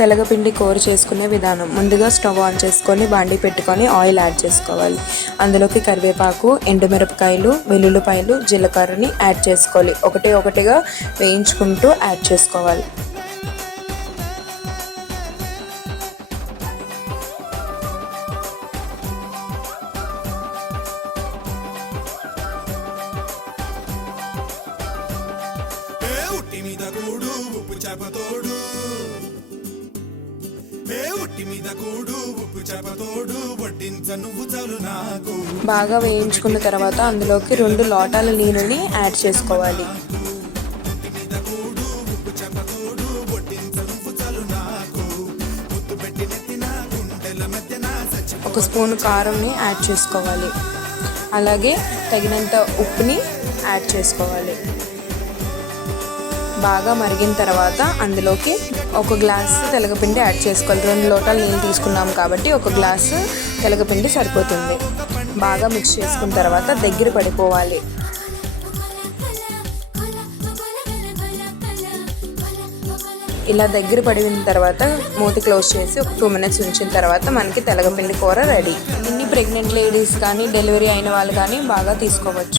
తెలగపిండి కూర చేసుకునే విధానం. ముందుగా స్టవ్ ఆన్ చేసుకొని బాండీ పెట్టుకొని ఆయిల్ యాడ్ చేసుకోవాలి. అందులోకి కరివేపాకు, ఎండుమిరపకాయలు, వెల్లుల్లిపాయలు, జీలకర్రని యాడ్ చేసుకోవాలి. ఒకటిగా వేయించుకుంటూ యాడ్ చేసుకోవాలి. బాగా వేయించుకున్న తర్వాత అందులోకి 2 లోటాల నీళ్ళని యాడ్ చేసుకోవాలి. ఒక స్పూన్ కారంని యాడ్ చేసుకోవాలి. అలాగే తగినంత ఉప్పుని యాడ్ చేసుకోవాలి. బాగా మరిగిన తర్వాత అందులోకి 1 గ్లాసు తెలగపిండి యాడ్ చేసుకోవాలి. 2 లోటాలు నీళ్ళు తీసుకున్నాం కాబట్టి 1 గ్లాసు తెలగపిండి సరిపోతుంది. బాగా మిక్స్ చేసుకున్న తర్వాత దగ్గర పడిపోవాలి. ఇలా దగ్గర పడిన తర్వాత మూత క్లోజ్ చేసి ఒక 2 మినిట్స్ ఉంచిన తర్వాత మనకి తెలగపిండి కూర రెడీ. ఇన్ని ప్రెగ్నెంట్ లేడీస్ కానీ డెలివరీ అయిన వాళ్ళు కానీ బాగా తీసుకోవచ్చు.